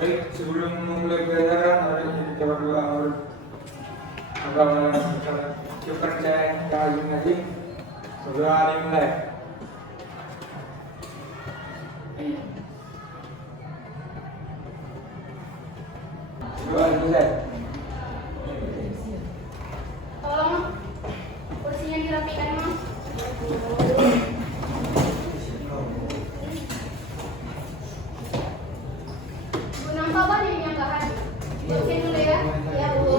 Baik, sebelum memulai pelajaran, mari kita berdoa agama kepercayaan masing-masing. Berdoa dimulai. Doa dimulai. Tolong kursinya dirapikan, Mas. Bapak nih yang nggak hadir. Kursi dulu ya. Ya, Bu.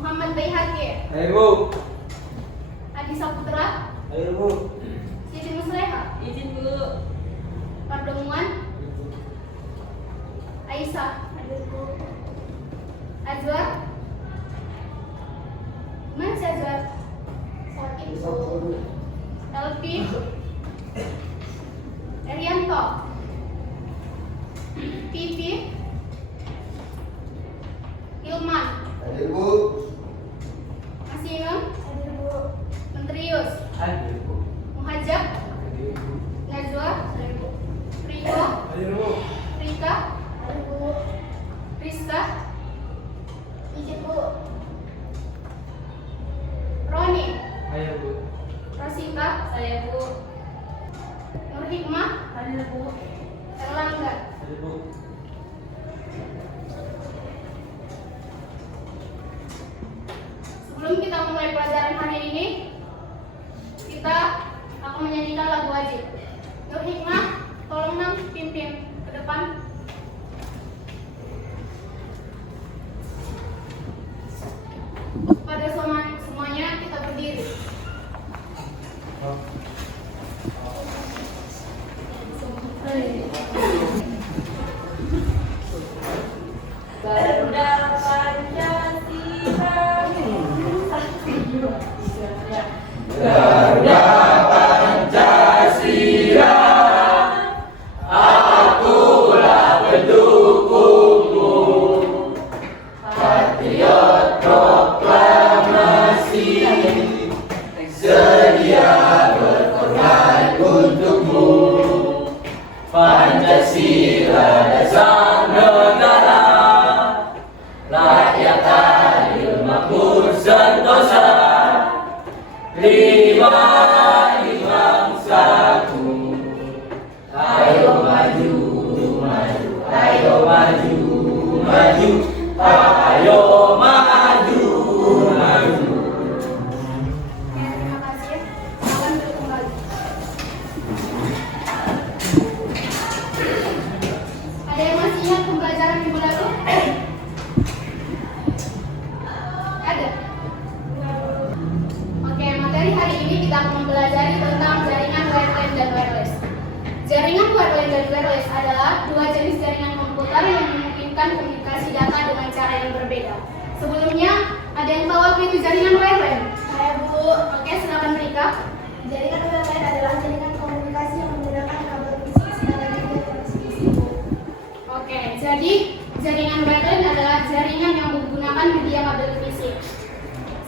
Muhammad Baihaqi. Ayo, Bu. Adi Saputra. Ayo, Bu. Siti Musleha. Izin Bu. Pardomuan. Aisyah. Hadir, Bu. Azwar. Mana si Azwar? Sakit, Bu. Elvi. Erianto. Pipi. Ilman. Hadir Bu. Masih ingat? Hadir, Bu. Menterius. Hadir, Bu. Muhajab. Hadir, Bu. Najwa. Hadir, Bu. Riko. Hadir, Bu. Rika. Hadir, Bu. Rizka. Izin, Bu. Roni. Ayo, Bu. Rosita. Saya, Bu. Nur Hikmah. Hadir, Bu. Erlangga. Hadir, Bu. Sebelum kita mulai pelajaran hari ini, kita akan menyanyikan lagu wajib. Nur Hikmah, tolong Nang pimpin ke depan. Pada semuanya kita berdiri. Garuda Pancasila. Garuda Pancasila, akulah pendukungmu. Patriot proklamasi, sedia berkorban untukmu. Pancasila dasar negara, rakyat adil makmur sentosa. 551, ayo maju, maju, ayo maju, maju, ayo maju, maju. Terima kasih. Silakan duduk kembali. Ada yang masih ingat pembelajaran minggu lalu? Ada. Oke, materi hari ini kita akan mempelajari tentang jaringan wireline dan wireless. Jaringan wireline dan wireless adalah dua jenis jaringan komputer yang memungkinkan komunikasi data dengan cara yang berbeda. Sebelumnya, ada yang tahu apa itu jaringan wireline? Saya, Bu. Oke, silakan Rika. Jaringan wireline adalah jaringan komunikasi yang menggunakan kabel fisik sebagai media transmisi, Bu. Oke, jadi jaringan wireline adalah jaringan yang menggunakan media kabel fisik.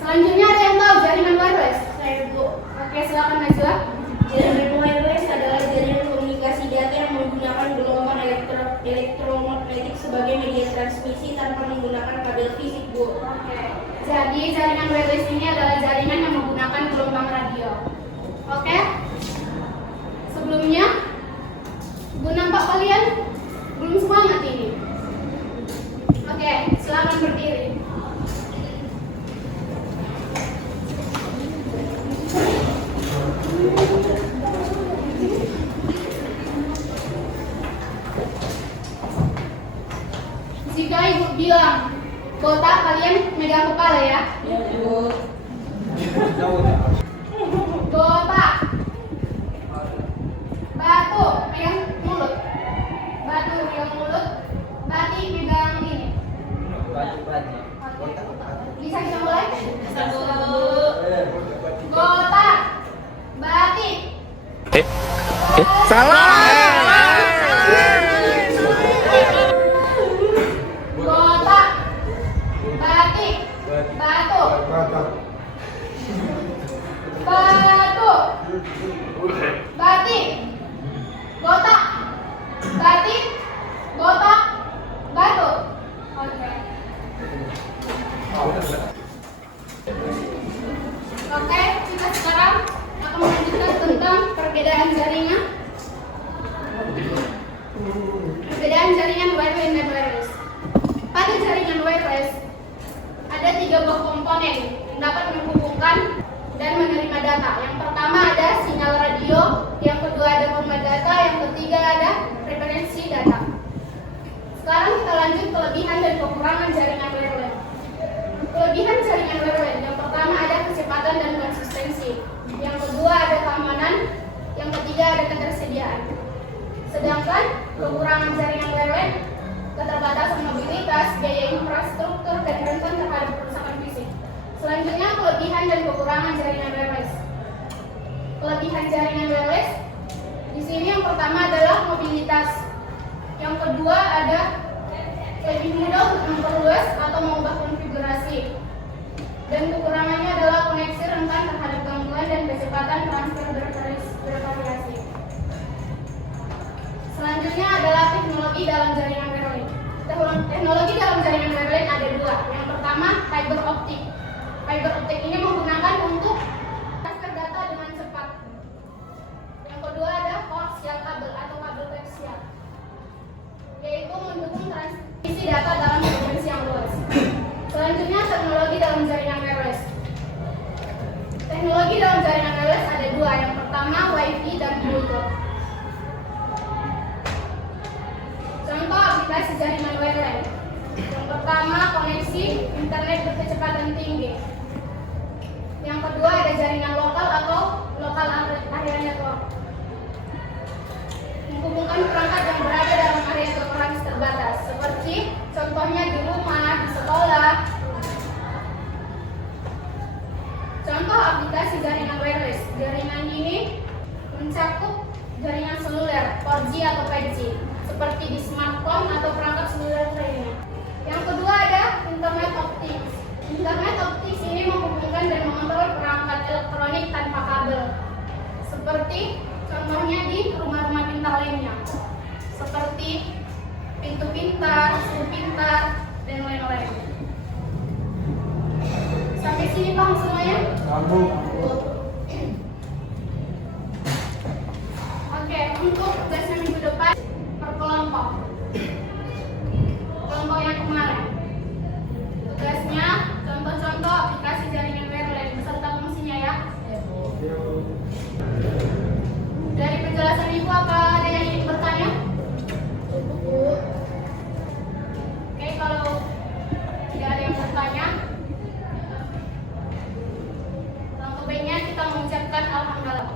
Selanjutnya ada yang tahu jaringan wireless? Saya, Bu. Oke, silakan Najwa. Jaringan wireless adalah jaringan komunikasi data yang menggunakan gelombang elektromagnetik sebagai media transmisi tanpa menggunakan kabel fisik, Bu. Oke. Jadi jaringan wireless ini adalah jaringan yang menggunakan gelombang radio. Oke. Sebelumnya, Bu, nampak kalian belum semangat ini. Oke, silakan berdiri. Jika Ibu bilang botak, kalian megang kepala ya. Ya, Bu. Botak. Batu, pegang mulut. Batu, pegang mulut. Bati, pegang ini. Oke. Bisa kita mulai? Satu. Botak. Bati. Salah. Botak. Bati. Batu. Batu. Bati. Botak. Bati. Botak. wireless ada 3 buah komponen yang dapat menghubungkan dan menerima data. Yang pertama ada sinyal radio, yang kedua ada format data, yang ketiga ada referensi data. Sekarang kita lanjut kelebihan dan kekurangan jaringan wireless. Kelebihan jaringan wireless yang pertama ada kecepatan dan konsistensi, yang kedua ada keamanan, yang ketiga ada ketersediaan. Sedangkan kekurangan jaringan wireless keterbatasan mobilitas, biaya infrastruktur, dan rentan terhadap kerusakan fisik. Selanjutnya kelebihan dan kekurangan jaringan wireless. Kelebihan jaringan wireless di sini yang pertama adalah mobilitas. Yang kedua ada lebih mudah untuk memperluas atau mengubah konfigurasi. Dan kekurangannya adalah koneksi rentan terhadap gangguan dan kecepatan transfer bervariasi. Selanjutnya adalah teknologi dalam jaringan wireless. Teknologi dalam jaringan wireless ada 2. Yang pertama fiber optik. Fiber optik ini menggunakan untuk transfer data dengan cepat. Yang kedua ada koaksial kabel atau kabel koaksial, yaitu mendukung transmisi data dalam frekuensi yang luas. Selanjutnya teknologi dalam jaringan wireless. Teknologi dalam jaringan wireless ada 2. Yang pertama Wi-Fi dan Bluetooth. Contoh aplikasi jaringan wireless. Yang pertama koneksi internet berkecepatan tinggi. Yang kedua ada jaringan lokal atau local area network, menghubungkan perangkat yang berada dalam area geografis terbatas, seperti contohnya di rumah, di sekolah. Contoh aplikasi jaringan wireless. Jaringan ini mencakup jaringan seluler 4G atau 5G, seperti di smartphone atau perangkat seluler lainnya. Yang kedua ada internet optik. Internet optik ini menghubungkan dan mengontrol perangkat elektronik tanpa kabel, seperti contohnya di rumah-rumah pintar lainnya, seperti pintu pintar, suhu pintar, dan lain-lain. Sampai sini paham semuanya? Sambung. Oke, untuk tugasnya minggu depan per kelompok. Kelompok yang kemarin. Tugasnya contoh-contoh aplikasi jaringan wireless beserta fungsinya ya. Dari penjelasan Ibu apa ada yang ingin bertanya? Oke, kalau tidak ada yang bertanya, langkah baiknya kita mengucapkan alhamdulillah.